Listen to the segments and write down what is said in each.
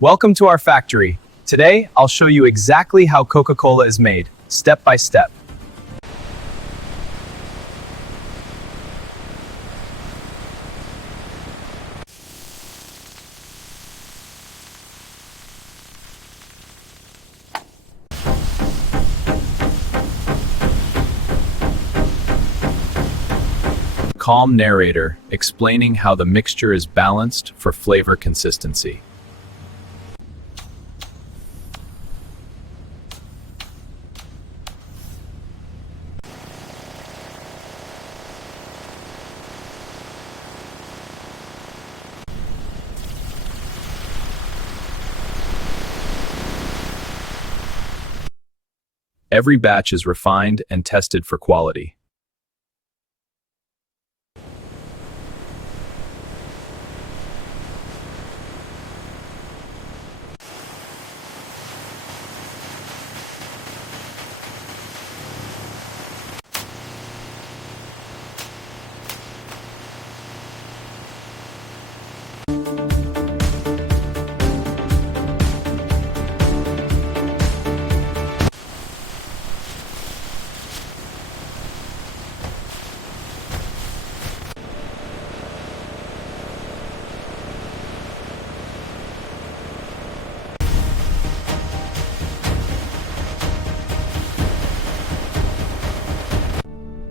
Welcome to our factory. Today, I'll show you exactly how Coca-Cola is made, step by step. Calm narrator explaining how the mixture is balanced for flavor consistency. Every batch is refined and tested for quality.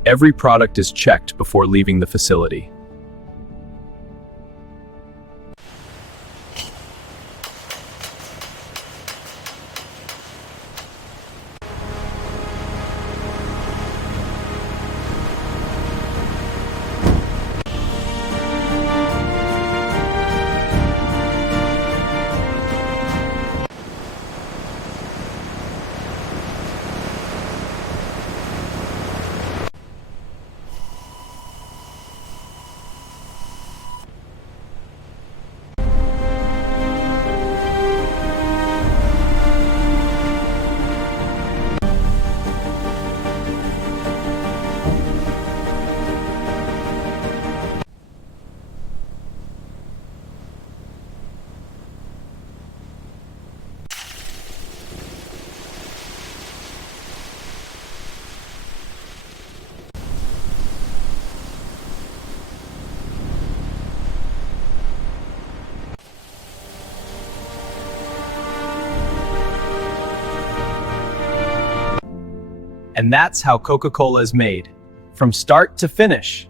Every product is checked before leaving the facility. And that's how Coca-Cola is made, from start to finish.